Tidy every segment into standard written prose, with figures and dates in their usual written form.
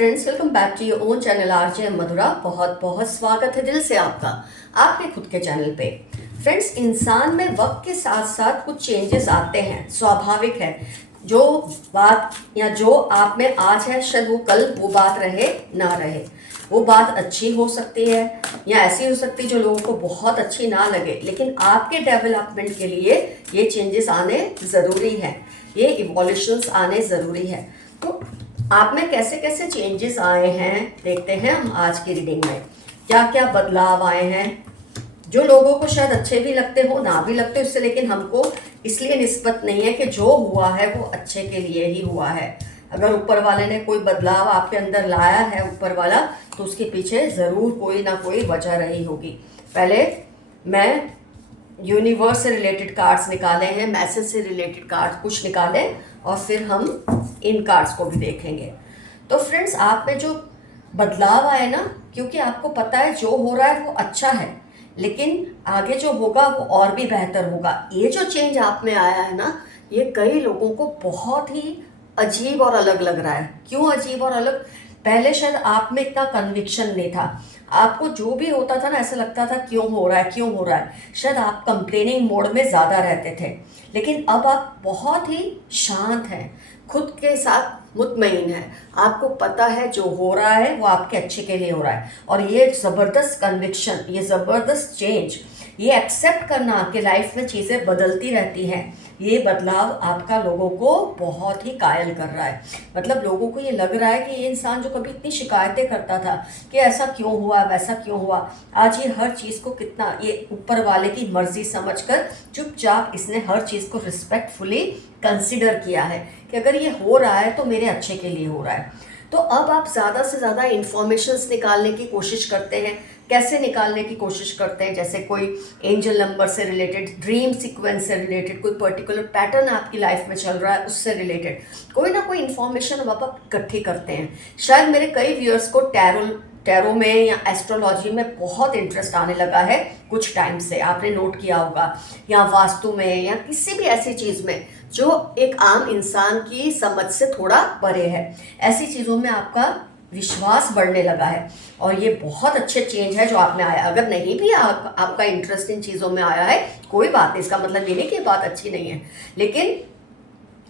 Friends, welcome back to your own channel RJ Madhura. बहुत बहुत स्वागत है दिल से आपका आपके खुद के चैनल पे। फ्रेंड्स, इंसान में वक्त के साथ साथ कुछ चेंजेस आते हैं, स्वाभाविक है। जो बात या जो आप में आज है शायद वो कल वो बात रहे ना रहे। वो बात अच्छी हो सकती है या ऐसी हो सकती है जो लोगों को बहुत अच्छी ना लगे, लेकिन आपके डेवलपमेंट के लिए ये चेंजेस आने ज़रूरी है, ये इवोल्यूशंस आने ज़रूरी है। तो आप में कैसे कैसे चेंजेस आए हैं देखते हैं हम आज की रीडिंग में। क्या क्या बदलाव आए हैं जो लोगों को शायद अच्छे भी लगते हो ना भी लगते हो इससे, लेकिन हमको इसलिए निस्बत नहीं है कि जो हुआ है वो अच्छे के लिए ही हुआ है। अगर ऊपर वाले ने कोई बदलाव आपके अंदर लाया है ऊपर वाला, तो उसके पीछे ज़रूर कोई ना कोई वजह रही होगी। पहले मैं यूनिवर्स से रिलेटेड कार्ड्स निकाले हैं, मैसेज से रिलेटेड कार्ड्स कुछ निकाले और फिर हम इन कार्ड्स को भी देखेंगे। तो फ्रेंड्स, आप में जो बदलाव आए ना, क्योंकि आपको पता है जो हो रहा है वो अच्छा है, लेकिन आगे जो होगा वो और भी बेहतर होगा। ये जो चेंज आप में आया है ना, ये कई लोगों को बहुत ही अजीब और अलग लग रहा है। क्यों अजीब और अलग? पहले शायद आप में इतना कन्विक्शन नहीं था, आपको जो भी होता था ना ऐसा लगता था क्यों हो रहा है क्यों हो रहा है। शायद आप कंप्लेनिंग मोड में ज़्यादा रहते थे, लेकिन अब आप बहुत ही शांत हैं, खुद के साथ मुतमईन है। आपको पता है जो हो रहा है वो आपके अच्छे के लिए हो रहा है। और ये ज़बरदस्त कन्विक्शन, ये ज़बरदस्त चेंज, ये एक्सेप्ट करना कि लाइफ में चीज़ें बदलती रहती हैं, ये बदलाव आपका लोगों को बहुत ही कायल कर रहा है। मतलब लोगों को ये लग रहा है कि ये इंसान जो कभी इतनी शिकायतें करता था कि ऐसा क्यों हुआ वैसा क्यों हुआ, आज ये हर चीज़ को कितना ये ऊपर वाले की मर्जी समझकर चुपचाप इसने हर चीज़ को रिस्पेक्टफुली कंसिडर किया है कि अगर ये हो रहा है तो मेरे अच्छे के लिए हो रहा है। तो अब आप ज़्यादा से ज़्यादा इंफॉर्मेशंस निकालने की कोशिश करते हैं। कैसे निकालने की कोशिश करते हैं? जैसे कोई एंजल नंबर से रिलेटेड, ड्रीम सीक्वेंस से रिलेटेड, कोई पर्टिकुलर पैटर्न आपकी लाइफ में चल रहा है उससे रिलेटेड कोई ना कोई इन्फॉर्मेशन अब आप इकट्ठी करते हैं। शायद मेरे कई व्यूअर्स को टैरो में या एस्ट्रोलॉजी में बहुत इंटरेस्ट आने लगा है कुछ टाइम से, आपने नोट किया होगा, या वास्तु में या किसी भी ऐसी चीज़ में जो एक आम इंसान की समझ से थोड़ा परे है। ऐसी चीज़ों में आपका विश्वास बढ़ने लगा है और ये बहुत अच्छे चेंज है जो आप में आया। अगर नहीं भी आपका इंटरेस्ट इन चीज़ों में आया है, कोई बात नहीं, इसका मतलब ये नहीं कि बात अच्छी नहीं है, लेकिन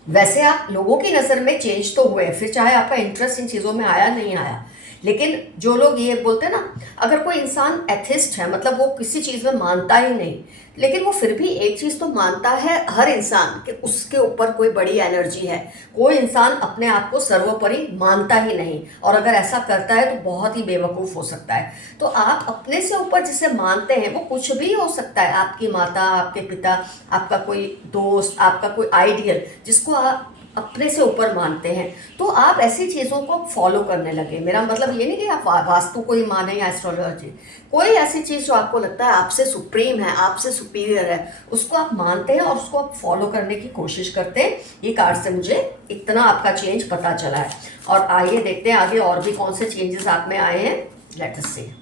वैसे आप लोगों की नज़र में चेंज तो हुए, फिर चाहे आपका इंटरेस्ट इन चीज़ों में आया नहीं आया। लेकिन जो लोग ये बोलते हैं ना, अगर कोई इंसान एथिस्ट है, मतलब वो किसी चीज़ में मानता ही नहीं, लेकिन वो फिर भी एक चीज़ तो मानता है हर इंसान कि उसके ऊपर कोई बड़ी एनर्जी है। कोई इंसान अपने आप को सर्वोपरि मानता ही नहीं, और अगर ऐसा करता है तो बहुत ही बेवकूफ़ हो सकता है। तो आप अपने से ऊपर जिसे मानते हैं वो कुछ भी हो सकता है, आपकी माता, आपके पिता, आपका कोई दोस्त, आपका कोई आइडियल जिसको आप अपने से ऊपर मानते हैं, तो आप ऐसी चीज़ों को फॉलो करने लगे। मेरा मतलब ये नहीं कि आप वास्तु को ही माने या एस्ट्रोलॉजी, कोई ऐसी चीज़ जो आपको लगता है आपसे सुप्रीम है, आपसे सुपीरियर है, उसको आप मानते हैं और उसको आप फॉलो करने की कोशिश करते हैं। ये कार्ड से मुझे इतना आपका चेंज पता चला है। और आइए देखते हैं आगे और भी कौन से चेंजेस आप में आए हैं। लेट अस सी।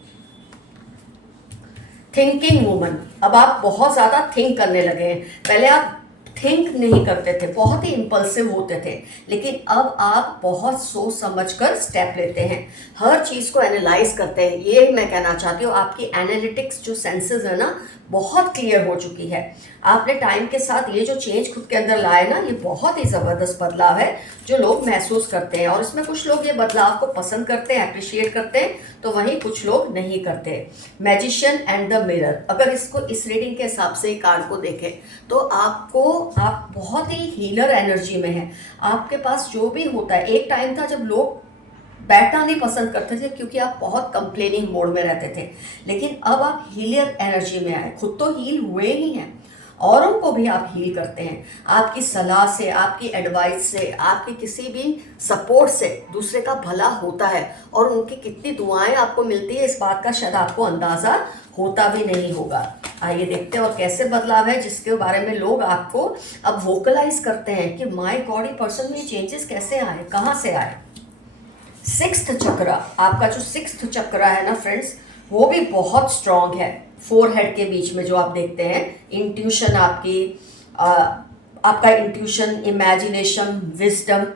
थिंकिंग वुमन, अब आप बहुत ज़्यादा थिंक करने लगे हैं। पहले आप थिंक नहीं करते थे, बहुत ही इम्पल्सिव होते थे, लेकिन अब आप बहुत सोच समझकर स्टेप लेते हैं, हर चीज़ को एनालाइज करते हैं। ये मैं कहना चाहती हूँ, आपकी एनालिटिक्स जो सेंसेस है ना बहुत क्लियर हो चुकी है। आपने टाइम के साथ ये जो चेंज खुद के अंदर लाए ना, ये बहुत ही ज़बरदस्त बदलाव है जो लोग महसूस करते हैं। और इसमें कुछ लोग ये बदलाव को पसंद करते हैं, अप्रिशिएट करते हैं, तो वहीं कुछ लोग नहीं करते। मैजिशियन एंड द मिरर, अगर इसको इस रीडिंग के हिसाब से कार्ड को देखें तो आप बहुत ही हीलर एनर्जी में हैं। आपके पास जो भी होता है, एक टाइम था जब लोग बैठना नहीं पसंद करते थे क्योंकि आप बहुत कंप्लेनिंग मोड में रहते थे, लेकिन अब आप हीलर एनर्जी में आए। खुद तो हील हुए ही हैं, औरों को भी आप हील करते हैं। आपकी सलाह से, आपकी एडवाइस से, आपकी किसी भी सपोर्ट से दूसरे का भला होता है, और उनकी कितनी दुआएं आपको मिलती है इस बात का शायद आपको अंदाज़ा होता भी नहीं होगा। आइए देखते हैं और कैसे बदलाव है जिसके बारे में लोग आपको अब वोकलाइज करते हैं कि माय गॉड, ये पर्सन में चेंजेस कैसे आए, कहाँ से आए। सिक्स्थ चक्र, आपका जो सिक्स्थ चक्र है ना फ्रेंड्स, वो भी बहुत स्ट्रांग है। फोरहेड के बीच में जो आप देखते हैं, इंट्यूशन, आपका इंट्यूशन, इमेजिनेशन, विजडम,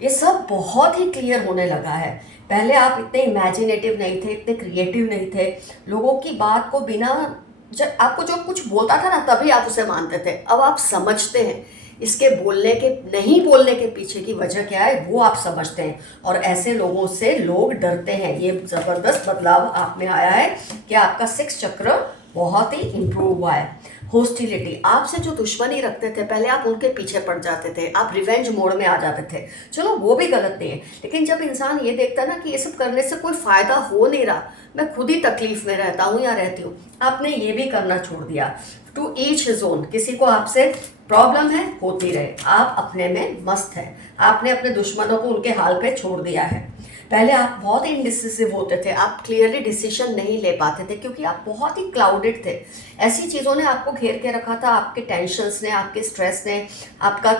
ये सब बहुत ही क्लियर होने लगा है। पहले आप इतने इमेजिनेटिव नहीं थे, इतने क्रिएटिव नहीं थे, लोगों की बात को बिना, जब आपको जो कुछ बोलता था ना तभी आप उसे मानते थे। अब आप समझते हैं इसके बोलने के, नहीं बोलने के पीछे की वजह क्या है वो आप समझते हैं, और ऐसे लोगों से लोग डरते हैं। ये ज़बरदस्त बदलाव आप में आया है कि आपका 6 चक्र बहुत ही इम्प्रूव हुआ है। होस्टिलिटी, आपसे जो दुश्मनी रखते थे पहले आप उनके पीछे पड़ जाते थे, आप रिवेंज मोड में आ जाते थे। चलो वो भी गलत नहीं है, लेकिन जब इंसान ये देखता है ना कि ये सब करने से कोई फ़ायदा हो नहीं रहा, मैं खुद ही तकलीफ में रहता हूँ या रहती हूँ, आपने ये भी करना छोड़ दिया। टू ईच हिज ओन, किसी को आपसे प्रॉब्लम है होती रहे, आप अपने में मस्त है। आपने अपने दुश्मनों को उनके हाल पे छोड़ दिया है। पहले आप बहुत ही इनडिसिसिव होते थे, आप क्लियरली डिसीजन नहीं ले पाते थे क्योंकि आप बहुत ही क्लाउडेड थे। ऐसी चीज़ों ने आपको घेर के रखा था, आपके टेंशन्स ने, आपके स्ट्रेस ने, आपका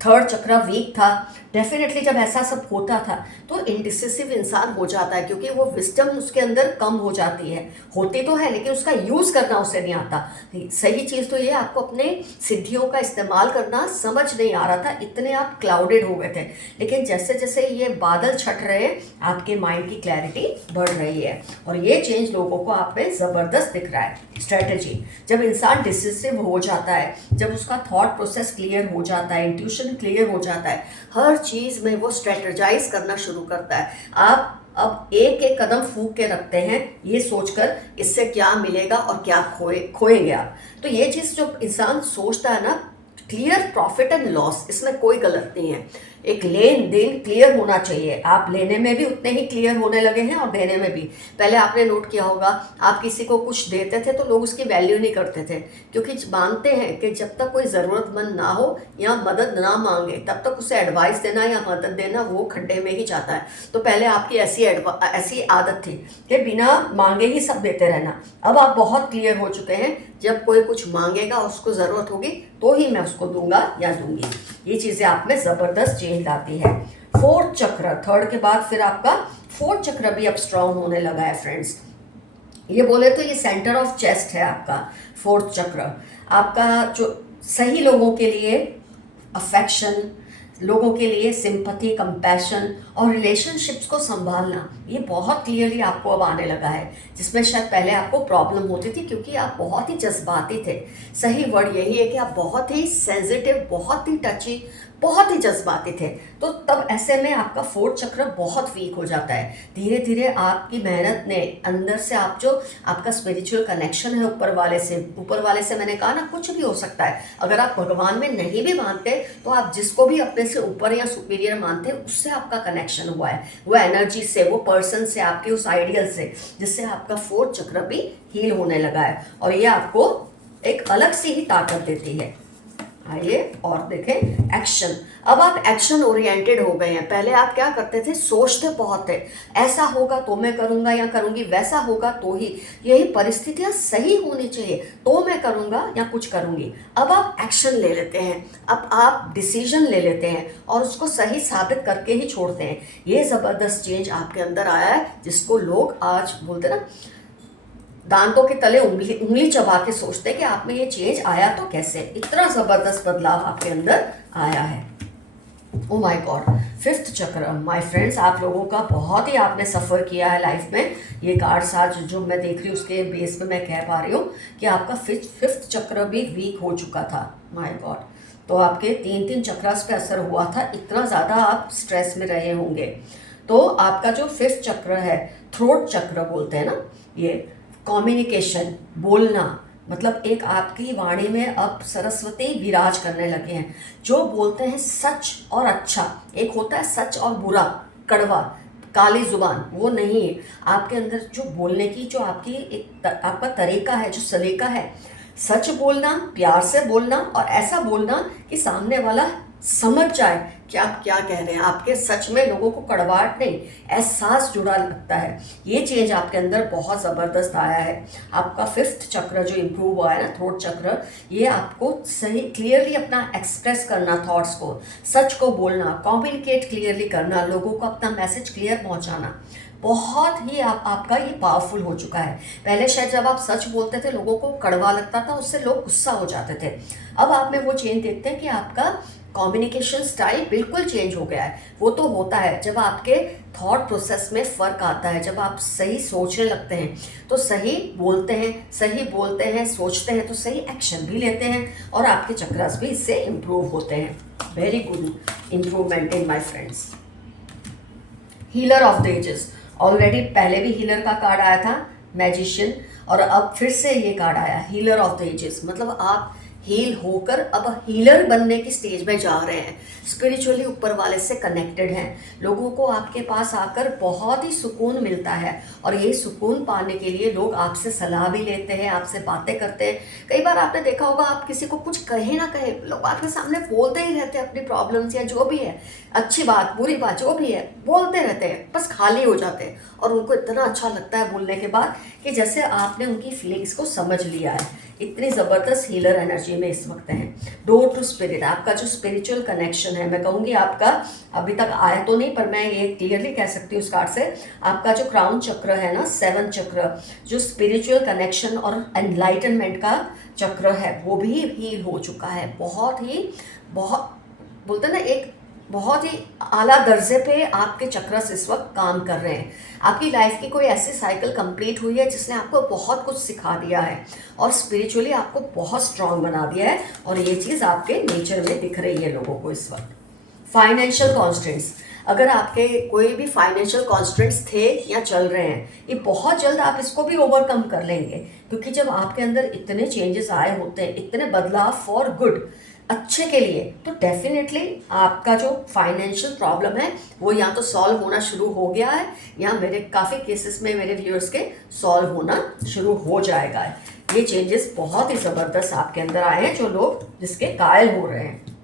3rd चक्र वीक था। डेफिनेटली जब ऐसा सब होता था तो इंडिसिसिव इंसान हो जाता है, क्योंकि वो विस्डम उसके अंदर कम हो जाती है, होती तो है लेकिन उसका यूज़ करना उसे नहीं आता। सही चीज़ तो ये, आपको अपने सिद्धियों का इस्तेमाल करना समझ नहीं आ रहा था, इतने आप क्लाउडेड हो गए थे। लेकिन जैसे जैसे ये बादल छट रहे हैं, आपके माइंड की क्लैरिटी बढ़ रही है, और ये चेंज लोगों को आप में ज़बरदस्त दिख रहा है। स्ट्रेटजी, जब इंसान डिसिसिव हो जाता है, जब उसका थॉट प्रोसेस क्लियर हो जाता है, इंट्यूशन क्लियर हो जाता है, हर चीज़ में वो स्ट्रेटजाइज करना शुरू करता है। आप अब एक एक कदम फूंक के रखते हैं, ये सोचकर इससे क्या मिलेगा और क्या खोएंगे आप। तो ये चीज़ जो इंसान सोचता है ना, क्लियर प्रॉफिट एंड लॉस, इसमें कोई गलत नहीं है। एक लेन देन क्लियर होना चाहिए, आप लेने में भी उतने ही क्लियर होने लगे हैं और देने में भी। पहले आपने नोट किया होगा, आप किसी को कुछ देते थे तो लोग उसकी वैल्यू नहीं करते थे, क्योंकि मानते हैं कि जब तक कोई ज़रूरतमंद ना हो या मदद ना मांगे तब तक उसे एडवाइस देना या मदद देना वो खड्डे में ही जाता है। तो पहले आपकी ऐसी आदत थी कि बिना मांगे ही सब देते रहना। अब आप बहुत क्लियर हो चुके हैं, जब कोई कुछ मांगेगा, उसको ज़रूरत होगी तो ही मैं उसको दूंगा या दूंगी। ये चीज़ें आप में ज़बरदस्त चेंज लाती है। 4th चक्र, 3rd के बाद फिर आपका 4th चक्र भी अब स्ट्रांग होने लगा है फ्रेंड्स। ये बोले तो ये सेंटर ऑफ चेस्ट है आपका 4th चक्र। आपका जो सही लोगों के लिए अफेक्शन, लोगों के लिए सिंपैथी, कंपैशन और रिलेशनशिप्स को संभालना, ये बहुत क्लियरली आपको अब आने लगा है, जिसमें शायद पहले आपको प्रॉब्लम होती थी क्योंकि आप बहुत ही जज्बाती थे। सही वर्ड यही है कि आप बहुत ही सेंसिटिव, बहुत ही टची, बहुत ही जज्बाती थे। तो तब ऐसे में आपका 4th चक्र बहुत वीक हो जाता है। धीरे धीरे आपकी मेहनत ने अंदर से, आप जो आपका स्पिरिचुअल कनेक्शन है ऊपर वाले से मैंने कहा ना, कुछ भी हो सकता है। अगर आप भगवान में नहीं भी मानते तो आप जिसको भी अपने से ऊपर या सुपीरियर मानते हैं उससे आपका कनेक्शन हुआ है, वो एनर्जी से, वो पर्सन से, आपके उस आइडियल से, जिससे आपका 4th चक्र भी हील होने लगा है, और ये आपको एक अलग सी ही ताकत देती है। आइए और देखें एक्शन। अब आप एक्शन ओरिएंटेड हो गए हैं। पहले आप क्या करते थे, सोचते बहुत थे, ऐसा होगा तो मैं करूंगा या करूंगी, वैसा होगा तो ही, यही परिस्थितियां सही होनी चाहिए तो मैं करूंगा या कुछ करूंगी। अब आप एक्शन ले लेते हैं, अब आप डिसीजन ले लेते हैं और उसको सही साबित करके ही छोड़ते हैं। ये ज़बरदस्त चेंज आपके अंदर आया है, जिसको लोग आज बोलते ना, दांतों के तले उंगली चबा के सोचते कि आप में ये चेंज आया तो कैसे। इतना ज़बरदस्त बदलाव आपके अंदर आया है। ओ माय गॉड, 5th चक्र माय फ्रेंड्स, आप लोगों का बहुत ही आपने सफ़र किया है लाइफ में। ये कार्ड्स आज जो मैं देख रही हूँ उसके बेस पे मैं कह पा रही हूँ कि आपका 5th चक्र भी वीक हो चुका था। माय गॉड, तो आपके 3 चक्रास पे असर हुआ था, इतना ज़्यादा आप स्ट्रेस में रहे होंगे। तो आपका जो 5th चक्र है, थ्रोट चक्र बोलते हैं ना, ये कम्युनिकेशन, बोलना, मतलब एक आपकी वाणी में अब सरस्वती विराज करने लगे हैं। जो बोलते हैं सच और अच्छा, एक होता है सच और बुरा, कड़वा, काली जुबान, वो नहीं है आपके अंदर। जो बोलने की जो आपकी आपका तरीका है, जो सलीका है, सच बोलना, प्यार से बोलना और ऐसा बोलना कि सामने वाला समझ जाए कि आप क्या कह रहे हैं। आपके सच में लोगों को कड़वाहट नहीं, एहसास जुड़ा लगता है। ये चेंज आपके अंदर बहुत ज़बरदस्त आया है। आपका 5th चक्र जो इम्प्रूव हुआ है ना, थ्रोट चक्र, ये आपको सही क्लियरली अपना एक्सप्रेस करना, थॉट्स को, सच को बोलना, कम्युनिकेट क्लियरली करना, लोगों को अपना मैसेज क्लियर पहुंचाना, बहुत ही आपका ये पावरफुल हो चुका है। पहले शायद जब आप सच बोलते थे लोगों को कड़वा लगता था, उससे लोग गुस्सा हो जाते थे। अब आप में वो चेंज देखते हैं कि आपका कम्युनिकेशन स्टाइल बिल्कुल चेंज हो गया है। वो तो होता है जब आपके थॉट प्रोसेस में फ़र्क आता है, जब आप सही सोचने लगते हैं तो सही बोलते हैं, सोचते हैं तो सही एक्शन भी लेते हैं और आपके चक्रास भी इससे इम्प्रूव होते हैं। Very good improvement in my friends. Healer of the ages, already पहले भी हीलर का कार्ड आया था, मैजिशियन, और अब फिर से ये कार्ड आया हीलर ऑफ द एजेस। मतलब आप हील होकर अब हीलर बनने की स्टेज में जा रहे हैं, स्पिरिचुअली ऊपर वाले से कनेक्टेड हैं। लोगों को आपके पास आकर बहुत ही सुकून मिलता है और ये सुकून पाने के लिए लोग आपसे सलाह भी लेते हैं, आपसे बातें करते हैं। कई बार आपने देखा होगा, आप किसी को कुछ कहे ना कहे, लोग आपके सामने बोलते ही रहते हैं अपनी प्रॉब्लम्स या जो भी है, अच्छी बात बुरी बात जो भी है बोलते रहते हैं, बस खाली हो जाते हैं। और उनको इतना अच्छा लगता है बोलने के बाद कि जैसे आपने उनकी फीलिंग्स को समझ लिया है। इतनी ज़बरदस्त हीलर एनर्जी में इस वक्त हैं। डोर टू स्पिरिट, आपका जो स्पिरिचुअल कनेक्शन है, मैं कहूँगी आपका अभी तक आया तो नहीं, पर मैं ये क्लियरली कह सकती हूँ इस कार्ड से, आपका जो क्राउन चक्र है ना, 7 चक्र, जो स्पिरिचुअल कनेक्शन और एनलाइटनमेंट का चक्र है, वो भी हील हो चुका है। बहुत बोलते हैं ना, एक बहुत ही आला दर्जे पे आपके चक्रस इस वक्त काम कर रहे हैं। आपकी लाइफ की कोई ऐसी साइकिल कंप्लीट हुई है जिसने आपको बहुत कुछ सिखा दिया है और स्पिरिचुअली आपको बहुत स्ट्रांग बना दिया है, और ये चीज़ आपके नेचर में दिख रही है लोगों को इस वक्त। फाइनेंशियल कॉन्स्टेंट्स, अगर आपके कोई भी फाइनेंशियल कॉन्स्टेंट्स थे या चल रहे हैं, ये बहुत जल्द आप इसको भी ओवरकम कर लेंगे, क्योंकि जब आपके अंदर इतने चेंजेस आए होते हैं, इतने बदलाव फॉर गुड, अच्छे के लिए, तो डेफिनेटली आपका जो फाइनेंशियल प्रॉब्लम है वो या तो सॉल्व होना शुरू हो गया है या मेरे काफ़ी केसेस में मेरे व्यूअर्स के सॉल्व होना शुरू हो जाएगा। ये चेंजेस बहुत ही ज़बरदस्त आपके अंदर आए हैं जो लोग जिसके कायल हो रहे हैं।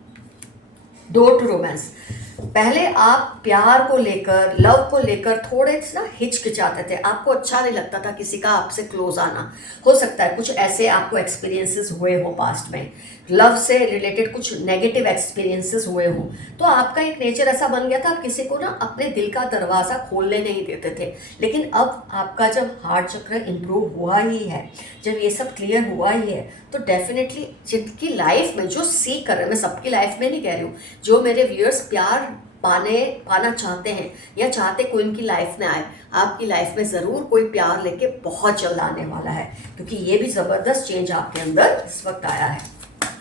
डोर टू रोमांस, पहले आप प्यार को लेकर, लव को लेकर थोड़े से ना हिचकिचाते थे, आपको अच्छा नहीं लगता था किसी का आपसे क्लोज आना। हो सकता है कुछ ऐसे आपको एक्सपीरियंसेस हुए हो पास्ट में, लव से रिलेटेड कुछ नेगेटिव एक्सपीरियंसेस हुए हो, तो आपका एक नेचर ऐसा बन गया था, आप किसी को ना अपने दिल का दरवाज़ा खोलने नहीं देते थे। लेकिन अब आपका जब हार्ट चक्र इम्प्रूव हुआ ही है, जब ये सब क्लियर हुआ ही है, तो डेफिनेटली जिनकी लाइफ में जो सीख कर रहे हैं, मैं सबकी लाइफ में नहीं कह रही हूँ, जो मेरे व्यूअर्स प्यार पाना चाहते हैं या चाहते कोई उनकी लाइफ में आए, आपकी लाइफ में ज़रूर कोई प्यार लेके बहुत जल्द आने वाला है, क्योंकि ये भी ज़बरदस्त चेंज आपके अंदर इस वक्त आया है।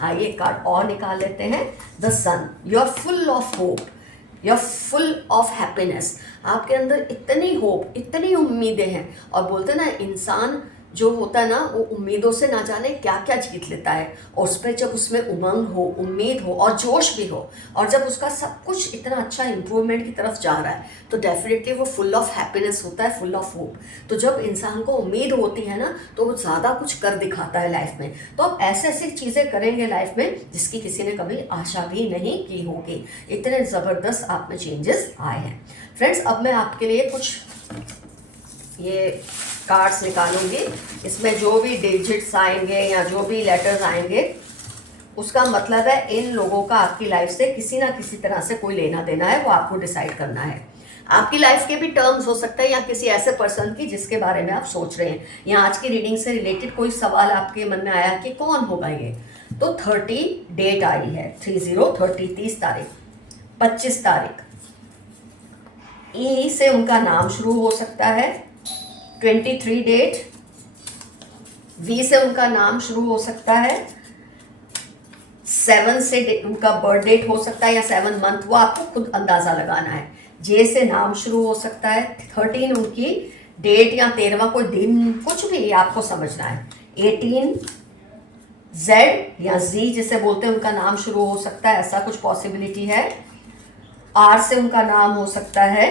आइए कार्ड और निकाल लेते हैं। The sun, you are full of hope, you are full of happiness. आपके अंदर इतनी होप, इतनी उम्मीदें हैं, और बोलते हैं ना, इंसान जो होता है ना, वो उम्मीदों से ना जाने क्या क्या जीत लेता है, और उस पर जब उसमें उमंग हो, उम्मीद हो और जोश भी हो, और जब उसका सब कुछ इतना अच्छा इम्प्रूवमेंट की तरफ जा रहा है, तो डेफिनेटली वो फुल ऑफ हैप्पीनेस होता है, फुल ऑफ होप। तो जब इंसान को उम्मीद होती है ना, तो वो ज़्यादा कुछ कर दिखाता है लाइफ में। तो आप ऐसे ऐसी चीज़ें करेंगे लाइफ में जिसकी किसी ने कभी आशा भी नहीं की होगी। इतने ज़बरदस्त आप में चेंजेस आए हैं। फ्रेंड्स, अब मैं आपके लिए कुछ ये कार्ड्स निकालूंगी, इसमें जो भी डिजिट्स आएंगे या जो भी लेटर्स आएंगे, उसका मतलब है इन लोगों का आपकी लाइफ से किसी ना किसी तरह से कोई लेना देना है, वो आपको डिसाइड करना है। आपकी लाइफ के भी टर्म्स हो सकता है या किसी ऐसे पर्सन की जिसके बारे में आप सोच रहे हैं, या आज की रीडिंग से रिलेटेड कोई सवाल आपके मन में आया कि कौन होगा ये, तो 30 डेट आई है, 30 तारीख, 25 तारीख। ई से उनका नाम शुरू हो सकता है, 23 डेट, वी से उनका नाम शुरू हो सकता है, 7 से उनका बर्थ डेट हो सकता है या 7 मंथ, वो आपको खुद अंदाज़ा लगाना है। जे से नाम शुरू हो सकता है, 13 उनकी डेट या 13वां कोई दिन, कुछ भी आपको समझना है। 18 जेड या जी जिसे बोलते हैं उनका नाम शुरू हो सकता है, ऐसा कुछ पॉसिबिलिटी है। आर से उनका नाम हो सकता है,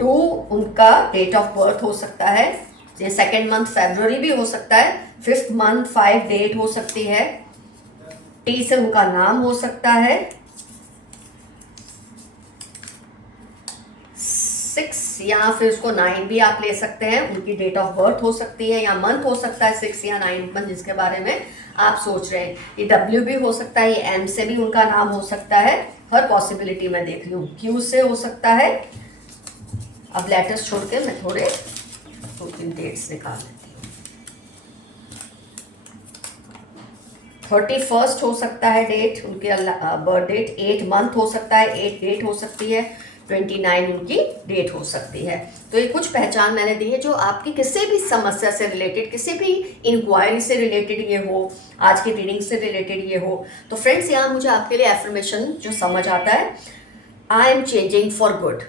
2 उनका डेट ऑफ बर्थ हो सकता है, ये 2nd मंथ फरवरी भी हो सकता है, 5th मंथ 5 डेट हो सकती है। टी से उनका नाम हो सकता है, 6 या फिर उसको 9 भी आप ले सकते हैं, उनकी डेट ऑफ बर्थ हो सकती है, या मंथ हो सकता है 6 या 9 मंथ जिसके बारे में आप सोच रहे हैं। ये डब्ल्यू भी हो सकता है, ये एम से भी उनका नाम हो सकता है, हर पॉसिबिलिटी मैं देख रही हूँ। क्यू से हो सकता है। अब लेटर्स छोड़ के मैं थोड़े 2-3 डेट्स निकाल लेती हूँ। 31 हो सकता है डेट, उनके बर्थ डेट 8 मंथ हो सकता है, 8 डेट हो सकती है, 29 उनकी डेट हो सकती है। तो ये कुछ पहचान मैंने दी है जो आपकी किसी भी समस्या से रिलेटेड, किसी भी इंक्वायरी से रिलेटेड ये हो, आज की रीडिंग से रिलेटेड ये हो। तो फ्रेंड्स, यहाँ मुझे आपके लिए एफर्मेशन जो समझ आता है, I am changing for good,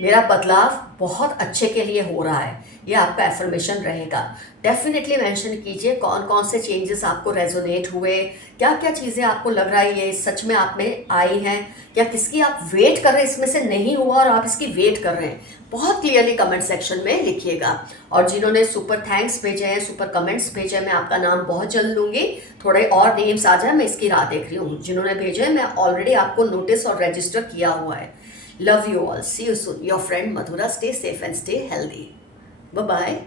मेरा बदलाव बहुत अच्छे के लिए हो रहा है, ये आपका एफर्मेशन रहेगा। डेफिनेटली मेंशन कीजिए कौन कौन से चेंजेस आपको रेजोनेट हुए, क्या क्या चीज़ें आपको लग रहा है ये सच में आप में आई हैं, या किसकी आप वेट कर रहे हैं, इसमें से नहीं हुआ और आप इसकी वेट कर रहे हैं। बहुत क्लियरली कमेंट सेक्शन में लिखिएगा। और जिन्होंने सुपर थैंक्स भेजे हैं, सुपर कमेंट्स भेजे हैं, मैं आपका नाम बहुत जल्द लूँगी। थोड़े और नेम्स आ जाए, मैं इसकी राह देख रही हूँ। जिन्होंने भेजे हैं, मैं ऑलरेडी आपको नोटिस और रजिस्टर किया हुआ है। Love you all. See you soon. Your friend Madhura. Stay safe and stay healthy. Bye bye.